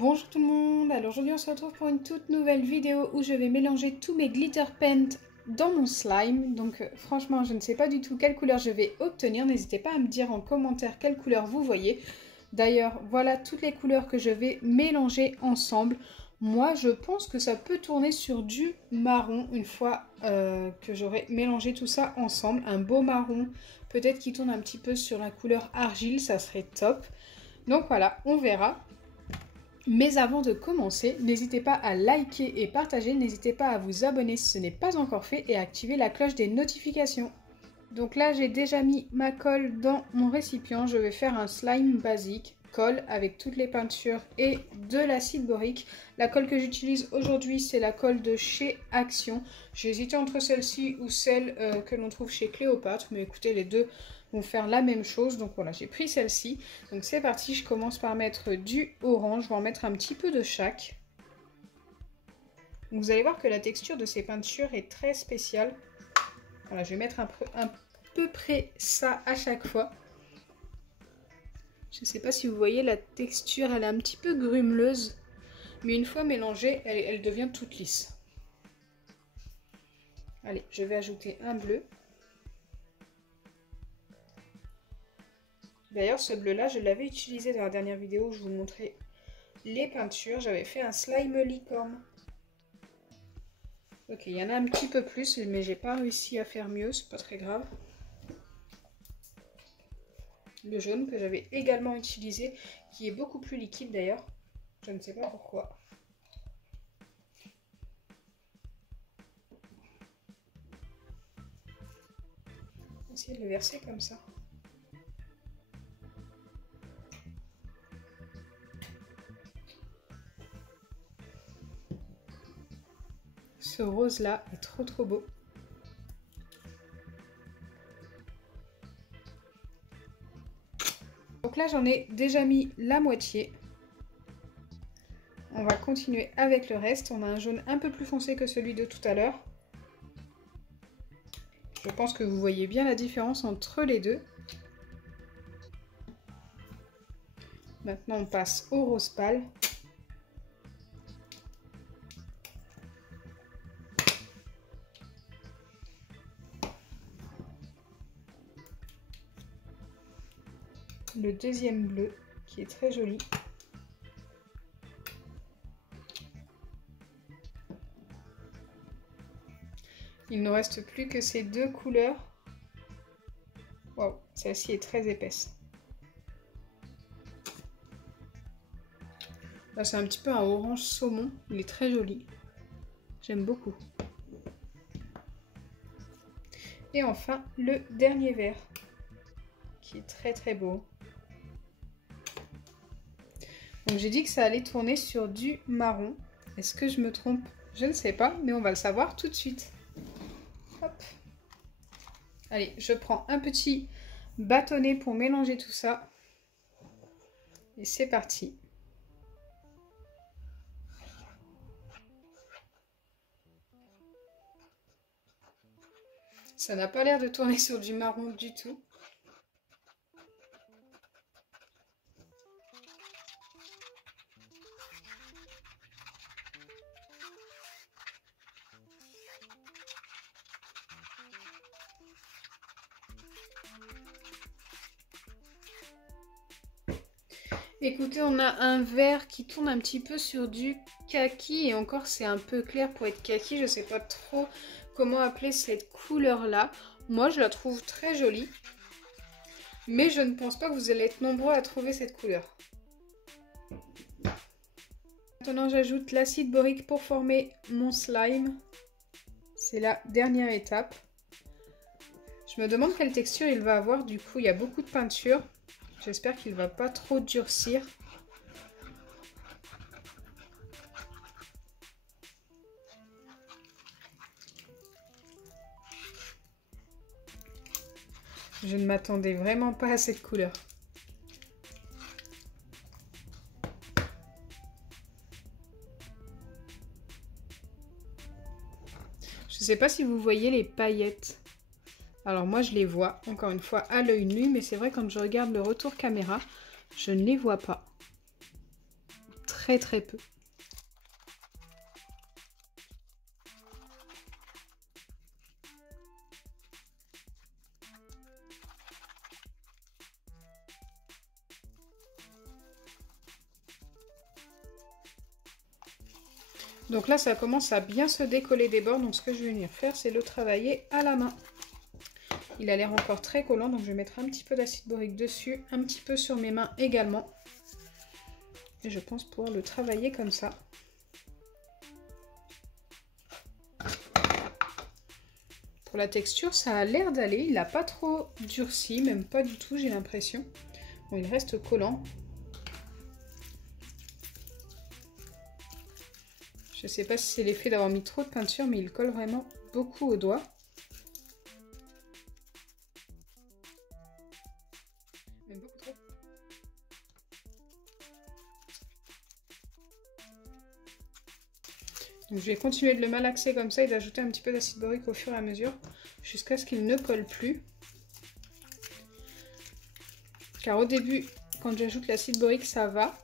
Bonjour tout le monde, alors aujourd'hui on se retrouve pour une toute nouvelle vidéo où je vais mélanger tous mes glitter paint dans mon slime. Donc franchement je ne sais pas du tout quelle couleur je vais obtenir, n'hésitez pas à me dire en commentaire quelle couleur vous voyez. D'ailleurs voilà toutes les couleurs que je vais mélanger ensemble. Moi je pense que ça peut tourner sur du marron une fois que j'aurai mélangé tout ça ensemble. Un beau marron, peut-être qui tourne un petit peu sur la couleur argile, ça serait top. Donc voilà, on verra. Mais avant de commencer, n'hésitez pas à liker et partager, n'hésitez pas à vous abonner si ce n'est pas encore fait et à activer la cloche des notifications. Donc là, j'ai déjà mis ma colle dans mon récipient. Je vais faire un slime basique, colle avec toutes les peintures et de l'acide borique. La colle que j'utilise aujourd'hui, c'est la colle de chez Action. J'ai hésité entre celle-ci ou celle que l'on trouve chez Cléopâtre, mais écoutez, les deux vont faire la même chose. Donc voilà, j'ai pris celle-ci. Donc c'est parti, je commence par mettre du orange. Je vais en mettre un petit peu de chaque. Donc vous allez voir que la texture de ces peintures est très spéciale. Voilà, je vais mettre à peu près ça à chaque fois. Je ne sais pas si vous voyez, la texture, elle est un petit peu grumeleuse. Mais une fois mélangée, elle devient toute lisse. Allez, je vais ajouter un bleu. D'ailleurs, ce bleu-là, je l'avais utilisé dans la dernière vidéo où je vous montrais les peintures. J'avais fait un slime licorne. Ok, il y en a un petit peu plus, mais j'ai pas réussi à faire mieux, c'est pas très grave. Le jaune que j'avais également utilisé, qui est beaucoup plus liquide d'ailleurs. Je ne sais pas pourquoi. On va essayer de le verser comme ça. Ce rose là est trop beau. Donc là j'en ai déjà mis la moitié. On va continuer avec le reste. On a un jaune un peu plus foncé que celui de tout à l'heure. Je pense que vous voyez bien la différence entre les deux. Maintenant on passe au rose pâle. Le deuxième bleu qui est très joli. Il ne reste plus que ces deux couleurs. Waouh, celle-ci est très épaisse. Là, c'est un petit peu un orange saumon. Il est très joli. J'aime beaucoup. Et enfin, le dernier vert, qui est très beau. Donc j'ai dit que ça allait tourner sur du marron. Est-ce que je me trompe? Je ne sais pas, mais on va le savoir tout de suite. Hop. Allez, je prends un petit bâtonnet pour mélanger tout ça. Et c'est parti. Ça n'a pas l'air de tourner sur du marron du tout. Écoutez, on a un vert qui tourne un petit peu sur du kaki et encore c'est un peu clair pour être kaki. Je ne sais pas trop comment appeler cette couleur-là. Moi, je la trouve très jolie. Mais je ne pense pas que vous allez être nombreux à trouver cette couleur. Maintenant, j'ajoute l'acide borique pour former mon slime. C'est la dernière étape. Je me demande quelle texture il va avoir. Du coup, il y a beaucoup de peinture. J'espère qu'il ne va pas trop durcir. Je ne m'attendais vraiment pas à cette couleur. Je ne sais pas si vous voyez les paillettes. Alors moi je les vois, encore une fois, à l'œil nu, mais c'est vrai quand je regarde le retour caméra, je ne les vois pas. très très peu. Donc là, ça commence à bien se décoller des bords. Donc ce que je vais venir faire, c'est le travailler à la main. Il a l'air encore très collant, donc je vais mettre un petit peu d'acide borique dessus, un petit peu sur mes mains également. Et je pense pouvoir le travailler comme ça. Pour la texture, ça a l'air d'aller. Il n'a pas trop durci, même pas du tout, j'ai l'impression. Bon, il reste collant. Je ne sais pas si c'est l'effet d'avoir mis trop de peinture, mais il colle vraiment beaucoup aux doigts. Même beaucoup trop. Donc je vais continuer de le malaxer comme ça et d'ajouter un petit peu d'acide borique au fur et à mesure, jusqu'à ce qu'il ne colle plus. Car au début, quand j'ajoute l'acide borique, ça va.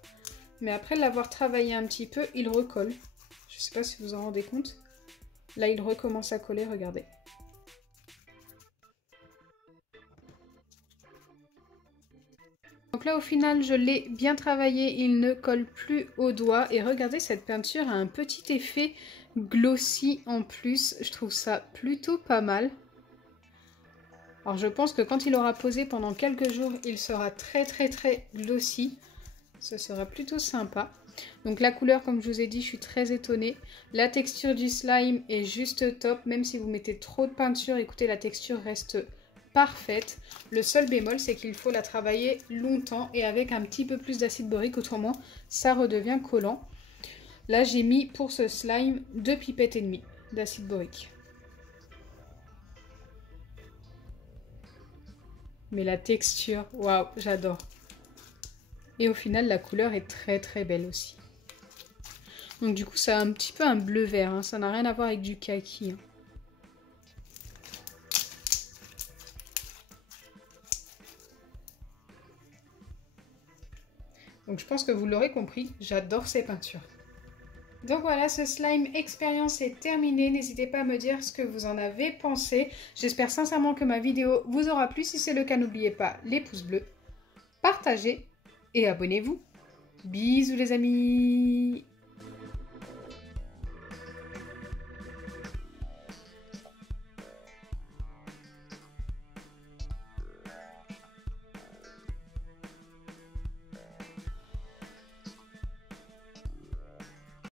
Mais après l'avoir travaillé un petit peu, il recolle. Je ne sais pas si vous en rendez compte. Là, il recommence à coller, regardez. Donc là, au final, je l'ai bien travaillé. Il ne colle plus aux doigts. Et regardez, cette peinture a un petit effet glossy en plus. Je trouve ça plutôt pas mal. Alors, je pense que quand il aura posé pendant quelques jours, il sera très glossy. Ce sera plutôt sympa. Donc la couleur, comme je vous ai dit, je suis très étonnée. La texture du slime est juste top. Même si vous mettez trop de peinture, écoutez, la texture reste parfaite. Le seul bémol, c'est qu'il faut la travailler longtemps et avec un petit peu plus d'acide borique. Autrement, ça redevient collant. Là, j'ai mis pour ce slime 2 pipettes et demie d'acide borique. Mais la texture, waouh, j'adore. Et au final, la couleur est très belle aussi. Donc du coup, ça a un petit peu un bleu vert. Hein. Ça n'a rien à voir avec du kaki. Hein. Donc je pense que vous l'aurez compris, j'adore ces peintures. Donc voilà, ce slime expérience est terminé. N'hésitez pas à me dire ce que vous en avez pensé. J'espère sincèrement que ma vidéo vous aura plu. Si c'est le cas, n'oubliez pas les pouces bleus, partagez et abonnez-vous. Bisous les amis!